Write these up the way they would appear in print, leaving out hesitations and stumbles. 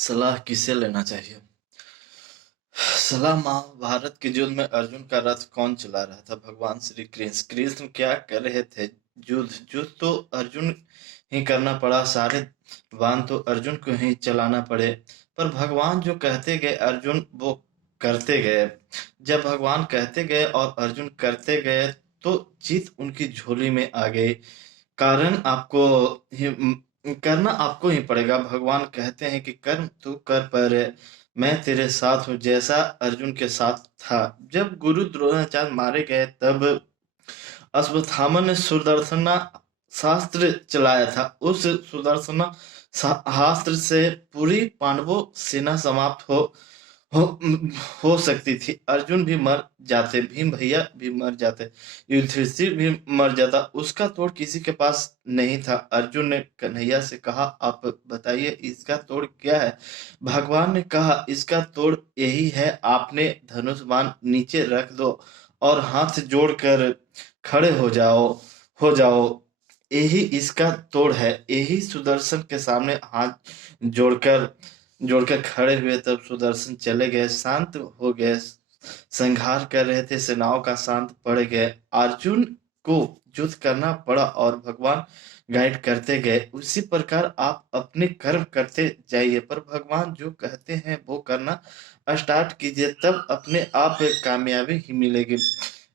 सलाह किससे लेना चाहिए? सलाह महाभारत के युद्ध में अर्जुन का रथ कौन चला रहा था? भगवान श्री कृष्ण। कृष्ण क्या कर रहे थे? युद्ध तो अर्जुन ही करना पड़ा, सारे बाण तो अर्जुन को ही चलाना पड़े। पर भगवान जो कहते गए अर्जुन वो करते गए। जब भगवान कहते गए और अर्जुन करते गए तो जीत उनकी झोली में आ गई। कारण आपको ही करना आपको ही पड़ेगा। भगवान कहते हैं कि कर्म तू कर, पर मैं तेरे साथ हूँ, जैसा अर्जुन के साथ था। जब गुरु द्रोणाचार्य मारे गए तब अश्वत्थामा ने सुदर्शना शास्त्र चलाया था। उस सुदर्शना शास्त्र से पूरी पांडवों सेना समाप्त हो हो सकती थी। अर्जुन भी मर जाते, भीम भैया भी मर जाते, युधिष्ठिर भी मर जाता। उसका तोड़ किसी के पास नहीं था। अर्जुन ने कन्हैया से कहा, आप बताइए इसका तोड़ क्या है? भगवान ने कहा, इसका तोड़ यही है, आपने धनुष बाण नीचे रख दो और हाथ जोड़कर खड़े हो जाओ। यही इसका तोड़ है। यही सुदर्शन के सामने हाथ जोड़कर जोड़कर खड़े हुए। तब सुदर्शन चले गए, शांत हो गए। संहार कर रहे थे, सेनाओं का शांत पड़ गए। अर्जुन को युद्ध करना पड़ा और भगवान गाइड करते गए। उसी प्रकार आप अपने कर्म करते जाइए, पर भगवान जो कहते हैं वो करना स्टार्ट कीजिए, तब अपने आप कामयाबी ही मिलेगी।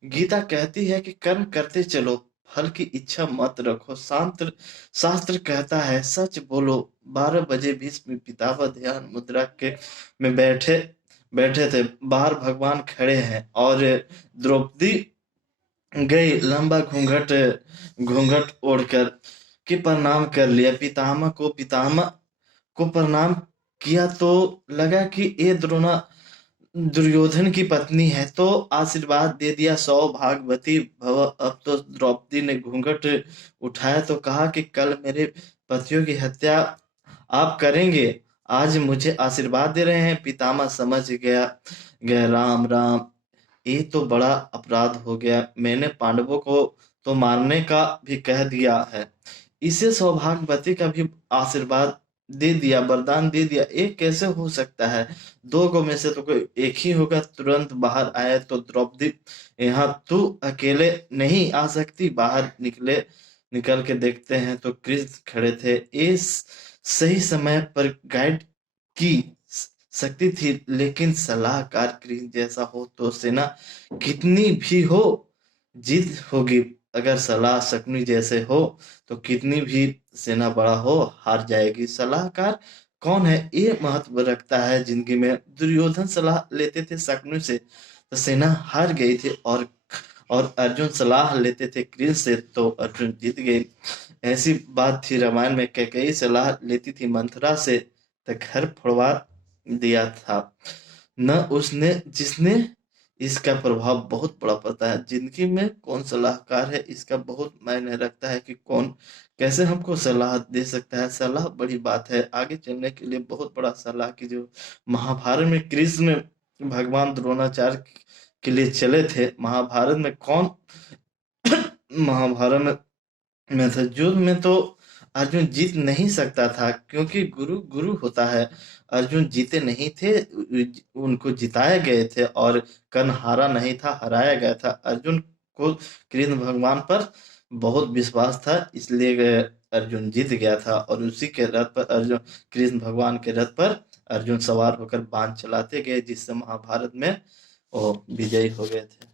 गीता कहती है कि कर्म करते चलो, फल की इच्छा मत रखो। शास्त्र कहता है सच बोलो। 12 बजे भीष्म पितामह ध्यान मुद्रा के में बैठे बैठे थे। बाहर भगवान खड़े हैं और द्रौपदी गई लंबा घूंघट घूंघट ओढ़कर के प्रणाम कर लिया। पितामह को प्रणाम किया तो लगा कि ये द्रोणा दुर्योधन की पत्नी है, तो आशीर्वाद दे दिया, सौभाग्यवती भव। अब तो द्रौपदी ने घूंघट उठाया तो कहा कि कल मेरे पतियों की हत्या आप करेंगे, आज मुझे आशीर्वाद दे रहे हैं। पितामह समझ गया गया राम राम, ये तो बड़ा अपराध हो गया। मैंने पांडवों को तो मारने का भी कह दिया है, इसे सौभाग्यवती का भी आशीर्वाद दे दिया, वरदान दे दिया। एक कैसे हो सकता है? दो गो में से तो कोई एक ही होगा। तुरंत बाहर आए तो द्रौपदी, यहाँ तू अकेले नहीं आ सकती। बाहर निकल के देखते हैं तो कृष्ण खड़े थे। इस सही समय पर गाइड की सकती थी, लेकिन सलाहकार कृष्ण जैसा हो तो सेना कितनी भी हो जीत होगी। अगर सलाह शकुनी जैसे हो तो कितनी भी सेना बड़ा हो हार जाएगी। सलाहकार कौन है ये महत्व रखता है जिंदगी में। दुर्योधन सलाह लेते थे शकुनी से तो सेना हार गई थी, और अर्जुन सलाह लेते थे कृष्ण से तो अर्जुन जीत गए। ऐसी बात थी रामायण में। कैकेयी सलाह लेती थी मंथरा से तो घर फोड़वा दिया था। न उसने जिसने इसका प्रभाव बहुत बड़ा पड़ता है। जिंदगी में कौन सलाहकार है इसका बहुत मायने रखता है कि कौन कैसे हमको सलाह दे सकता है। सलाह बड़ी बात है आगे चलने के लिए। बहुत बड़ा सलाह की जो महाभारत में कृष्ण भगवान द्रोणाचार्य के लिए चले थे। महाभारत में कौन महाभारत में था युद्ध में तो अर्जुन जीत नहीं सकता था, क्योंकि गुरु गुरु होता है। अर्जुन जीते नहीं थे, उनको जिताए गए थे, और कर्ण हारा नहीं था, हराया गया था। अर्जुन को कृष्ण भगवान पर बहुत विश्वास था, इसलिए अर्जुन जीत गया था। और उसी के रथ पर अर्जुन कृष्ण भगवान के रथ पर अर्जुन सवार होकर बाण चलाते गए, जिससे महाभारत में वो विजयी हो गए थे।